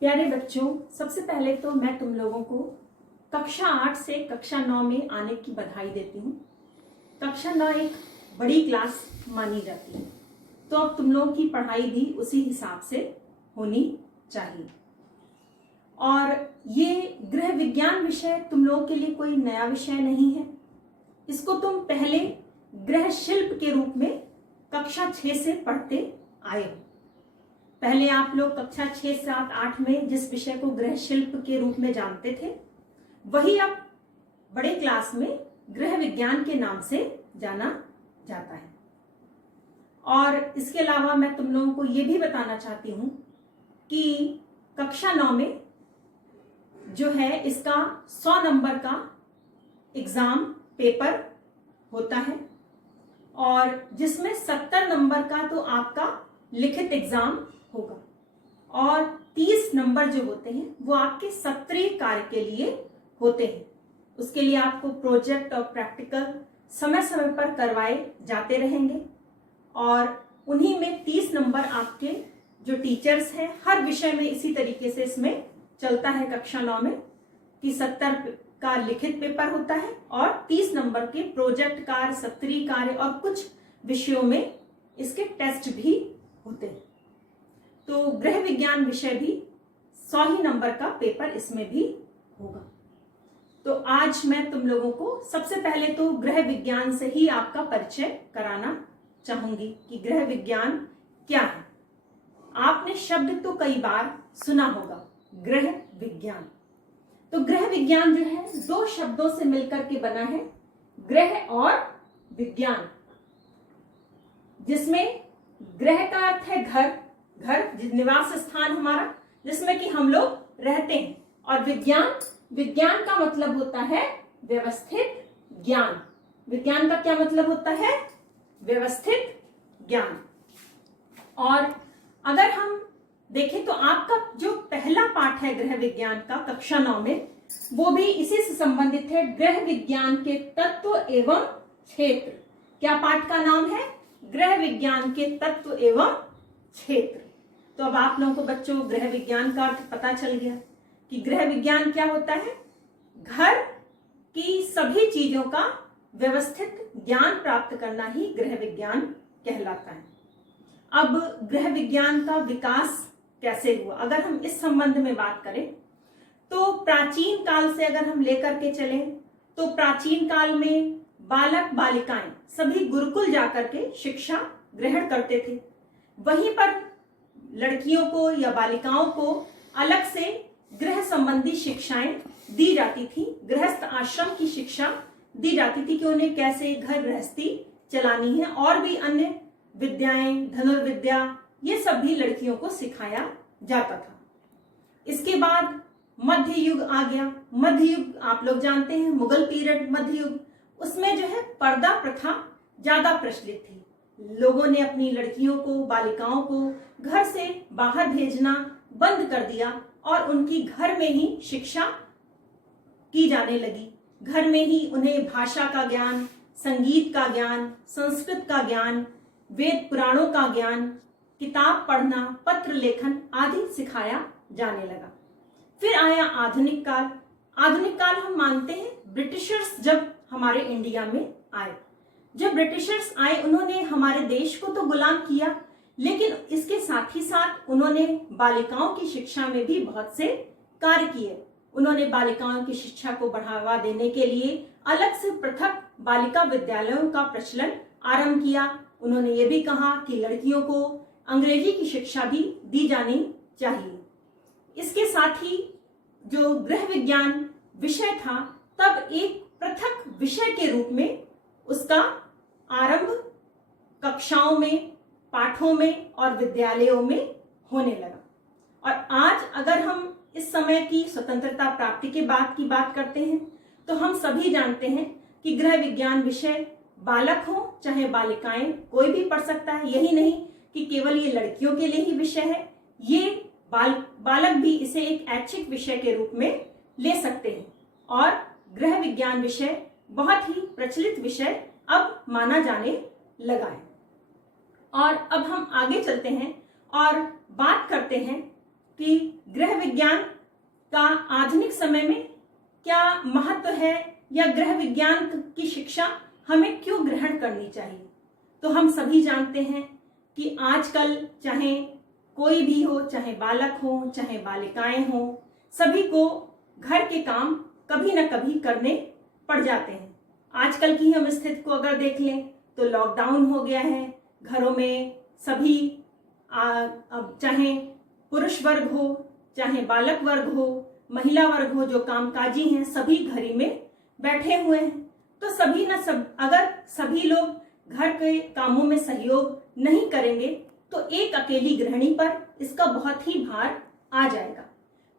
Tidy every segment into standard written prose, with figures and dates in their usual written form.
प्यारे बच्चों, सबसे पहले तो मैं तुम लोगों को कक्षा 8 से कक्षा 9 में आने की बधाई देती हूँ। कक्षा 9 एक बड़ी क्लास मानी जाती है, तो अब तुम लोगों की पढ़ाई भी उसी हिसाब से होनी चाहिए। और ये गृह विज्ञान विषय तुम लोगों के लिए कोई नया विषय नहीं है। इसको तुम पहले गृह शिल्प के रूप में कक्षा 6 से पढ़ते आए हो। पहले आप लोग कक्षा 6, 7, 8 में जिस विषय को गृह शिल्प के रूप में जानते थे, वही अब बड़े क्लास में गृह विज्ञान के नाम से जाना जाता है। और इसके अलावा मैं तुम लोगों को ये भी बताना चाहती हूँ कि कक्षा 9 में जो है इसका 100 नंबर का एग्जाम पेपर होता है, और जिसमें 70 नंबर का तो आपका लिखित एग्जाम होगा, और 30 नंबर जो होते हैं वो आपके सत्रीय कार्य के लिए होते हैं। उसके लिए आपको प्रोजेक्ट और प्रैक्टिकल समय समय पर करवाए जाते रहेंगे, और उन्हीं में 30 नंबर आपके जो टीचर्स हैं, हर विषय में इसी तरीके से इसमें चलता है कक्षा 9 में कि 70 का लिखित पेपर होता है और 30 नंबर के प्रोजेक्ट कार्य, सत्रीय कार्य और कुछ विषयों में इसके टेस्ट भी होते हैं। तो गृह विज्ञान विषय भी 100 ही नंबर का पेपर इसमें भी होगा। तो आज मैं तुम लोगों को सबसे पहले तो गृह विज्ञान से ही आपका परिचय कराना चाहूंगी कि गृह विज्ञान क्या है। आपने शब्द तो कई बार सुना होगा, गृह विज्ञान। तो गृह विज्ञान जो है 2 शब्दों से मिलकर के बना है, गृह और विज्ञान, जिसमें गृह का अर्थ है घर, निवास स्थान हमारा जिसमें कि हम लोग रहते हैं, और विज्ञान का मतलब होता है व्यवस्थित ज्ञान। विज्ञान का क्या मतलब होता है? व्यवस्थित ज्ञान। और अगर हम देखें तो आपका जो पहला पाठ है गृह विज्ञान का कक्षा 9 में, वो भी इसी से संबंधित है, गृह विज्ञान के तत्व एवं क्षेत्र। क्या पाठ का नाम है? गृह विज्ञान के तत्व एवं क्षेत्र। तो अब आप लोगों को बच्चों गृह विज्ञान का अर्थ पता चल गया कि गृह विज्ञान क्या होता है। घर की सभी चीजों का व्यवस्थित ज्ञान प्राप्त करना ही गृह विज्ञान कहलाता है। अब गृह विज्ञान का विकास कैसे हुआ, अगर हम इस संबंध में बात करें तो प्राचीन काल से अगर हम लेकर के चलें तो प्राचीन काल में बालक बालिकाएं सभी गुरुकुल जाकर के शिक्षा ग्रहण करते थे। वहीं पर लड़कियों को या बालिकाओं को अलग से गृह संबंधी शिक्षाएं दी जाती थी, गृहस्थ आश्रम की शिक्षा दी जाती थी कि उन्हें कैसे घर गृहस्थी चलानी है, और भी अन्य विद्याएं, धनुर्विद्या, ये सब भी लड़कियों को सिखाया जाता था। इसके बाद मध्य युग आ गया। मध्य युग आप लोग जानते हैं, मुगल पीरियड, मध्य युग, उसमें जो है पर्दा प्रथा ज्यादा प्रचलित थी। लोगों ने अपनी लड़कियों को, बालिकाओं को घर से बाहर भेजना बंद कर दिया और उनकी घर में ही शिक्षा की जाने लगी। घर में ही उन्हें भाषा का ज्ञान, संगीत का ज्ञान, संस्कृत का ज्ञान, वेद पुराणों का ज्ञान, किताब पढ़ना, पत्र लेखन आदि सिखाया जाने लगा। फिर आया आधुनिक काल। आधुनिक काल हम मानते हैं ब्रिटिशर्स जब हमारे इंडिया में आए। जब ब्रिटिशर्स आए उन्होंने हमारे देश को तो गुलाम किया, लेकिन इसके साथ ही साथ उन्होंने बालिकाओं की शिक्षा में भी बहुत से कार्य किए। उन्होंने बालिकाओं की शिक्षा को बढ़ावा देने के लिए अलग से पृथक बालिका विद्यालयों का प्रचलन आरंभ किया। उन्होंने ये भी कहा कि लड़कियों को अंग्रेजी की शिक्षा भी दी जानी चाहिए। इसके साथ ही जो गृह विज्ञान विषय था, तब एक पृथक विषय के रूप में उसका आरंभ कक्षाओं में, पाठों में और विद्यालयों में होने लगा। और आज अगर हम इस समय की स्वतंत्रता प्राप्ति के बाद की बात करते हैं तो हम सभी जानते हैं कि गृह विज्ञान विषय बालक हो चाहे बालिकाएं, कोई भी पढ़ सकता है। यही नहीं कि केवल ये लड़कियों के लिए ही विषय है, ये बालक भी इसे एक ऐच्छिक विषय के रूप में ले सकते हैं। और गृह विज्ञान विषय बहुत ही प्रचलित विषय अब माना जाने लगा है। और अब हम आगे चलते हैं और बात करते हैं कि गृह विज्ञान का आधुनिक समय में क्या महत्व है या गृह विज्ञान की शिक्षा हमें क्यों ग्रहण करनी चाहिए। तो हम सभी जानते हैं कि आजकल चाहे कोई भी हो, चाहे बालक हो चाहे बालिकाएं हो, सभी को घर के काम कभी ना कभी करने पड़ जाते हैं। आजकल की हम स्थिति को अगर देख लें तो लॉकडाउन हो गया है, घरों में सभी अब चाहे पुरुष वर्ग हो चाहे बालक वर्ग हो, महिला वर्ग हो, जो कामकाजी हैं, सभी घर ही में बैठे हुए हैं। तो सभी ना सब अगर सभी लोग घर के कामों में सहयोग नहीं करेंगे तो एक अकेली गृहिणी पर इसका बहुत ही भार आ जाएगा।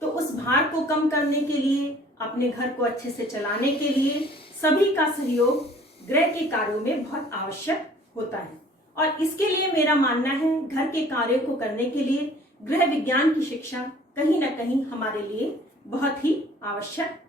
तो उस भार को कम करने के लिए, अपने घर को अच्छे से चलाने के लिए सभी का सहयोग गृह के कार्यों में बहुत आवश्यक होता है। और इसके लिए मेरा मानना है घर के कार्यों को करने के लिए गृह विज्ञान की शिक्षा कहीं ना कहीं हमारे लिए बहुत ही आवश्यक